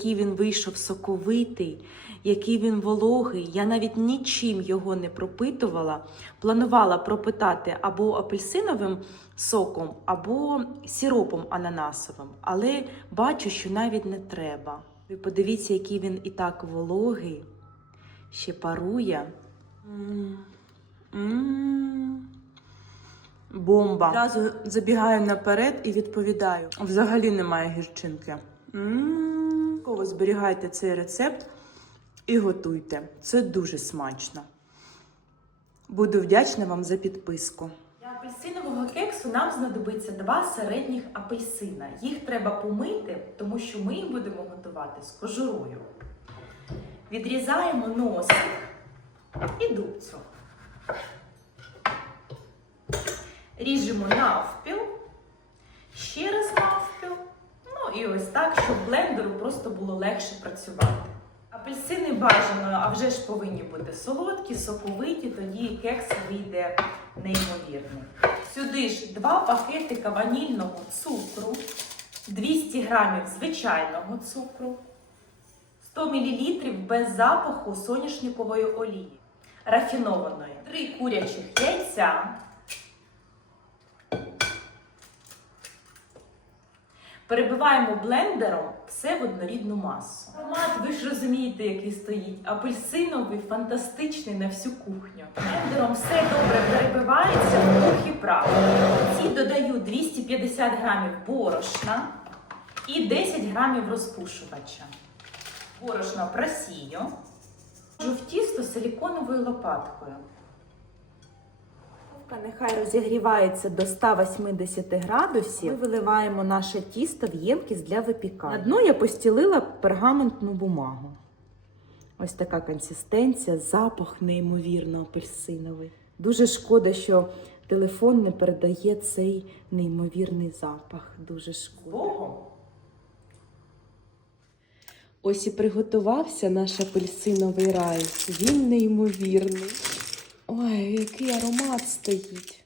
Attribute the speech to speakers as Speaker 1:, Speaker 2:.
Speaker 1: який він вийшов соковитий, який він вологий. Я навіть нічим його не пропитувала. Планувала пропитати або апельсиновим соком, або сіропом ананасовим, але бачу, що навіть не треба. Ви подивіться, який він і так вологий, ще парує. М, м. Бомба. Одразу забігаю наперед і відповідаю. Взагалі немає гірчинки. М, Кого зберігайте цей рецепт і готуйте. Це дуже смачно. Буду вдячна вам за підписку. Для апельсинового кексу нам знадобиться два середніх апельсина. Їх треба помити, тому що ми їх будемо готувати з кожурою. Відрізаємо носик і дубцю. Ріжемо навпіл, ще і ось так, щоб блендеру просто було легше працювати. Апельсини бажано, а вже ж повинні бути солодкі, соковиті, тоді кекс вийде неймовірний. Сюди ж два пакетика ванільного цукру, 200 грамів звичайного цукру, 100 мл без запаху соняшникової олії, рафінованої, 3 курячих яйця. Перебиваємо блендером все в однорідну масу. Аромат, ви ж розумієте, який стоїть. Апельсиновий, фантастичний на всю кухню. Блендером все добре перебивається в пух і прах. Ці додаю 250 грамів борошна і 10 грамів розпушувача. Борошно просію. Вложу в тісто силіконовою лопаткою. Духовка нехай розігрівається до 180 градусів. Ми виливаємо наше тісто в ємкість для випікання. На дно я постілила пергаментну бумагу. Ось така консистенція, запах неймовірно апельсиновий. Дуже шкода, що телефон не передає цей неймовірний запах. Дуже шкода. Ось і приготувався наш апельсиновий райс. Він неймовірний. Ой, який аромат стоїть.